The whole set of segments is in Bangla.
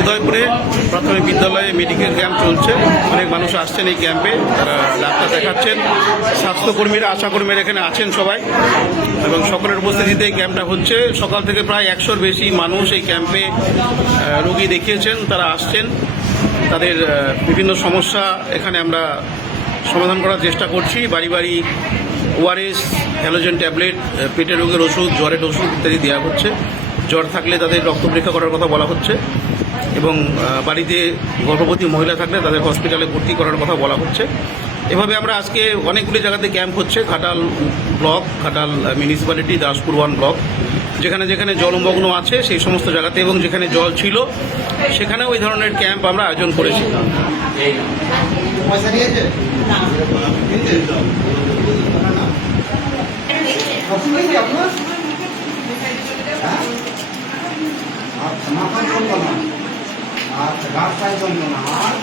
উদয়পুরে প্রাথমিক বিদ্যালয়ে মেডিকেল ক্যাম্প চলছে। অনেক মানুষ আসছেন এই ক্যাম্পে তারা ডাক্তার দেখাচ্ছেন। স্বাস্থ্যকর্মীরা, আশাকর্মীরা এখানে আছেন সবাই। এবং সকলের উপস্থিতিতে এই ক্যাম্পটা হচ্ছে। সকাল থেকে প্রায় একশোর বেশি মানুষ এই ক্যাম্পে রোগী দেখিয়েছেন। তারা আসছেন। তাদের বিভিন্ন সমস্যা এখানে আমরা সমাধান করার চেষ্টা করছি। বাড়ি বাড়ি ওআরএস হ্যালোজেন ট্যাবলেট পেটের রোগের ওষুধ, জ্বরের ওষুধ ইত্যাদি দেওয়া হচ্ছে। জ্বর থাকলে তাদের রক্ত পরীক্ষা করার কথা বলা হচ্ছে। এবং বাড়িতে গর্ভবতী মহিলা থাকলে তাদের হসপিটালে ভর্তি করার কথা বলা হচ্ছে। এভাবে আমরা আজকে অনেকগুলি জায়গাতে ক্যাম্প হচ্ছে, Ghatal block, Ghatal municipality, Daspur one block. যেখানে যেখানে জলমগ্ন আছে সেই সমস্ত জায়গাতে এবং যেখানে জল ছিল, সেখানেও ওই ধরনের ক্যাম্প আমরা আয়োজন করেছি। আপনার হ্যাঁ? আচ্ছা মাথার যন্ত্রণা আচ্ছা গাছ পায়ের যন্ত্রণা আর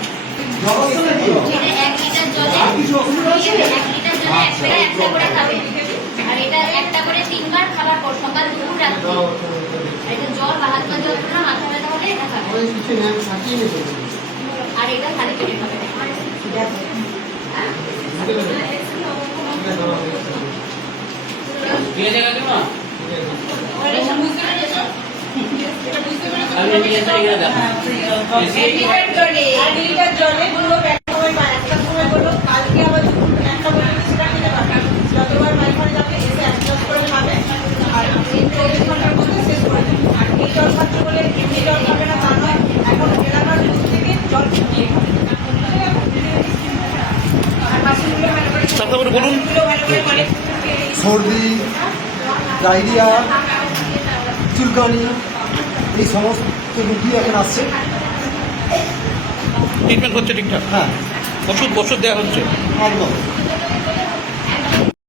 জ্বর হচ্ছে নাকি? এটা এক লিটার জলে আর কিছু অসুবিধা আছে এক লিটার জলে এক বেলা একটা করে খাবে। আর এটা একটা করে তিনবার খাবার পর সকাল দুপুর রাত্রি। আর এটা জ্বর বা হাত পা মাথা ব্যথা হলে এটা খাবে। ওই কিছু নেন থাকিয়ে নেবে আর এটা খালি পেটে খাবে ওটা সব বুঝতে পেরেছ? এক লিটার জলে এক লিটার জলে দুটো সময় বা একটা সময় বলল কালকে আবার একটা বলে সেটা খেতে পারবে যতবার পায়খানা যাবে এসে এক গ্লাস করে খাবে আর চব্বিশ ঘণ্টার মধ্যে শেষ করে দেবে আর এই জল খাচ্ছে বলে এমনি জল খাবে না তা নয় এখন এলাকার দুধ থেকে জল ফুটিয়ে খাবে বলুন সর্দি ডায়রিয়া চুলকানি এই সমস্ত রুগী এখন আসছে। ট্রিটমেন্ট হচ্ছে ঠিকঠাক? হ্যাঁ। ওষুধ ওষুধ দেওয়া হচ্ছে? একদম।